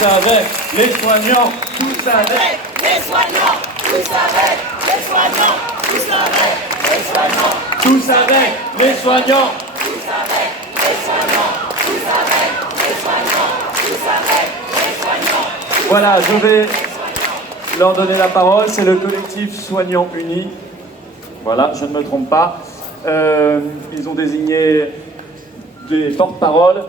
tous avec les soignants, tous avec les soignants, tous avec les soignants, tous avec les soignants, tous avec les soignants, tous avec les soignants, tous avec les soignants, tous avec les soignants. Voilà, je vais leur donner la parole. C'est le collectif Soignants Unis. Voilà, je ne me trompe pas. Ils ont désigné des porte-paroles.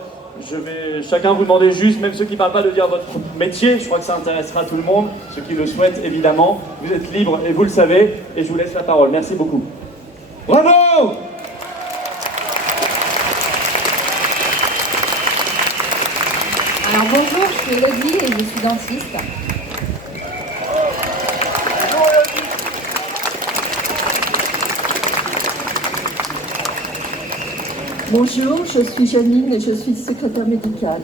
Je vais chacun vous demander juste, même ceux qui ne parlent pas, de dire votre métier. Je crois que ça intéressera tout le monde, ceux qui le souhaitent évidemment. Vous êtes libres et vous le savez. Et je vous laisse la parole. Merci beaucoup. Bravo! Alors bonjour, je suis Elodie et je suis dentiste. Bonjour, je suis Janine et je suis secrétaire médicale.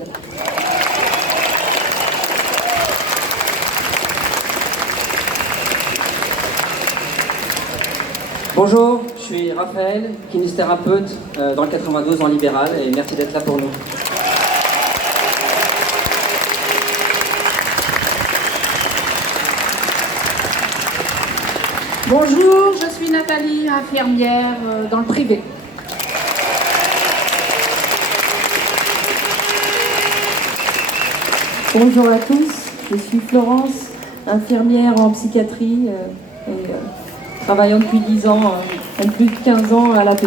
Bonjour, je suis Raphaël, kinésithérapeute dans le 92 en libéral et merci d'être là pour nous. Bonjour, je suis Nathalie, infirmière dans le privé. Bonjour à tous, je suis Florence, infirmière en psychiatrie et travaillant depuis 10 ans, plus de 15 ans à la l'AP.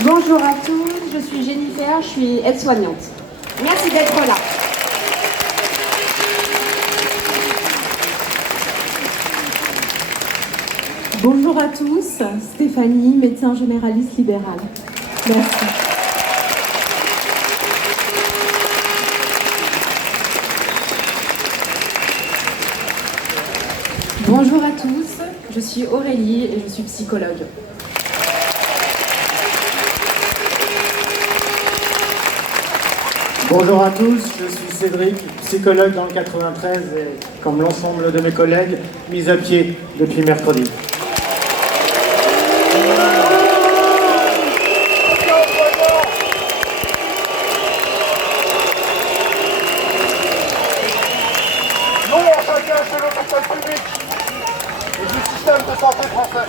Bonjour à tous, je suis Jennifer, je suis aide-soignante. Merci d'être là. Bonjour à tous, Stéphanie, médecin généraliste libéral. Merci. Bonjour à tous, je suis Aurélie et je suis psychologue. Bonjour à tous, je suis Cédric, psychologue dans le 93 et comme l'ensemble de mes collègues, mis à pied depuis mercredi. Non, chacun chez l'hôpital public et du système de santé français.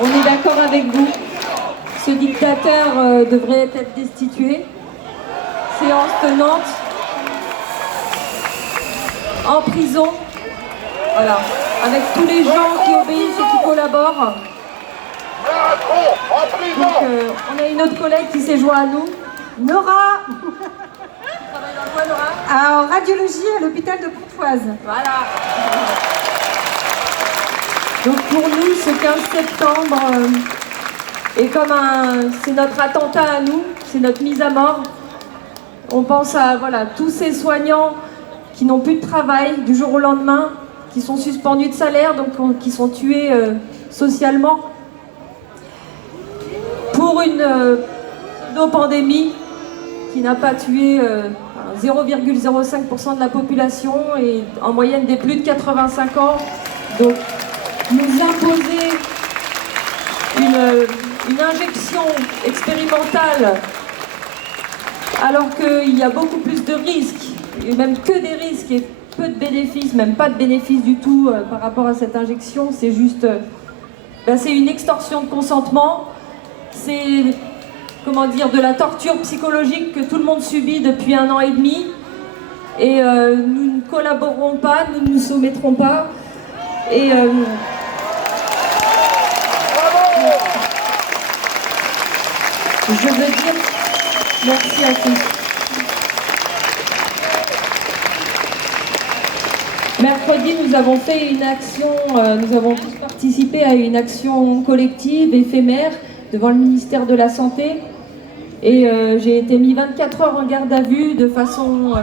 On est d'accord avec vous. Ce dictateur devrait être destitué. Séance tenante. En prison. Voilà. Avec tous les gens qui obéissent et qui collaborent. Donc, on a une autre collègue qui s'est joint à nous. Nora, Travaille dans quoi, Nora ? en radiologie à l'hôpital de Pontoise. Voilà. Donc pour nous, ce 15 septembre est comme c'est notre attentat à nous, c'est notre mise à mort. On pense à tous ces soignants qui n'ont plus de travail du jour au lendemain, qui sont suspendus de salaire, donc qui sont tués socialement. Pour une pandémie qui n'a pas tué 0,05% de la population et en moyenne des plus de 85 ans. Donc nous imposer une injection expérimentale alors qu'il y a beaucoup plus de risques, et même que des risques et peu de bénéfices, même pas de bénéfices du tout par rapport à cette injection, c'est juste c'est une extorsion de consentement, c'est de la torture psychologique que tout le monde subit depuis 1 an et demi et nous ne collaborerons pas, nous ne nous soumettrons pas et je veux dire merci à tous. Mercredi, nous avons fait une action, nous avons tous participé à une action collective, éphémère, devant le ministère de la Santé. Et j'ai été mis 24 heures en garde à vue de façon...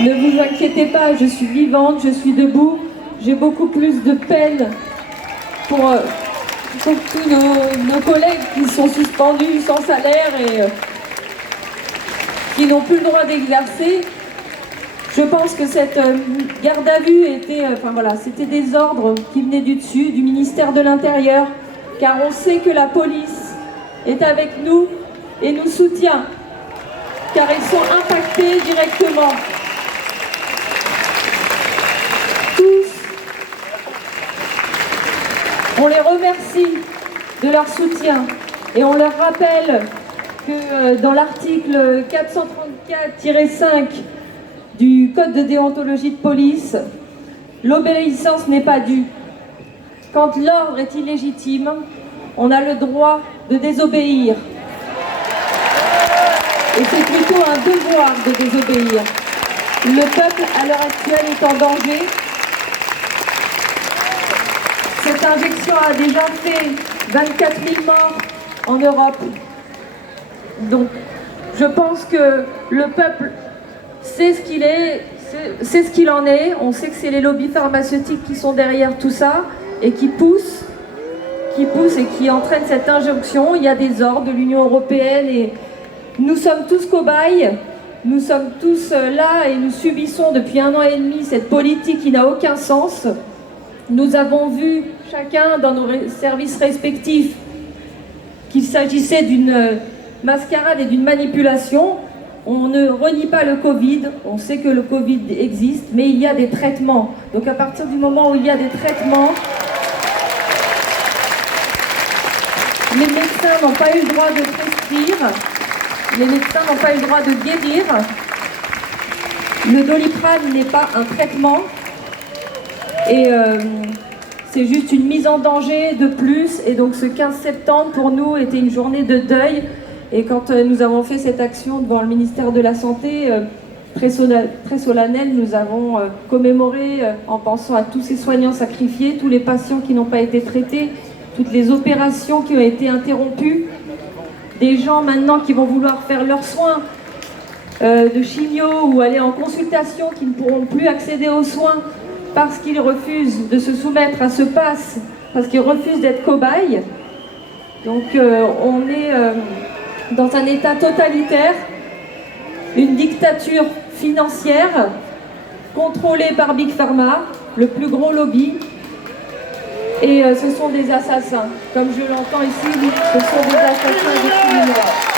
Ne vous inquiétez pas, je suis vivante, je suis debout. J'ai beaucoup plus de peine pour tous nos collègues qui sont suspendus sans salaire et qui n'ont plus le droit d'exercer. Je pense que cette garde à vue était, c'était des ordres qui venaient du dessus, du ministère de l'Intérieur, car on sait que la police est avec nous et nous soutient, car ils sont impactés directement. Tous, on les remercie de leur soutien et on leur rappelle que dans l'article 434-5 du Code de déontologie de police, l'obéissance n'est pas due. Quand l'ordre est illégitime, on a le droit de désobéir. Et c'est plutôt un devoir de désobéir. Le peuple, à l'heure actuelle, est en danger. Cette injection a déjà fait 24 000 morts en Europe. Donc, je pense que le peuple sait ce qu'il est, c'est ce qu'il en est. On sait que c'est les lobbies pharmaceutiques qui sont derrière tout ça et qui poussent et qui entraînent cette injonction. Il y a des ordres de l'Union européenne et nous sommes tous cobayes. Nous sommes tous là et nous subissons depuis 1 an et demi cette politique qui n'a aucun sens. Nous avons vu chacun dans nos services respectifs qu'il s'agissait d'une mascarade et d'une manipulation. On ne renie pas le Covid, on sait que le Covid existe, mais il y a des traitements. Donc à partir du moment où il y a des traitements, les médecins n'ont pas eu le droit de prescrire, les médecins n'ont pas eu le droit de guérir. Le Doliprane n'est pas un traitement et c'est juste une mise en danger de plus. Et donc ce 15 septembre pour nous était une journée de deuil. Et quand nous avons fait cette action devant le ministère de la Santé, très solennelle, nous avons commémoré en pensant à tous ces soignants sacrifiés, tous les patients qui n'ont pas été traités, toutes les opérations qui ont été interrompues, des gens maintenant qui vont vouloir faire leurs soins de chimio ou aller en consultation, qui ne pourront plus accéder aux soins parce qu'ils refusent de se soumettre à ce pass, parce qu'ils refusent d'être cobayes. Donc on est dans un état totalitaire, une dictature financière contrôlée par Big Pharma, le plus gros lobby. Et ce sont des assassins. Comme je l'entends ici, ce sont des assassins et des criminels.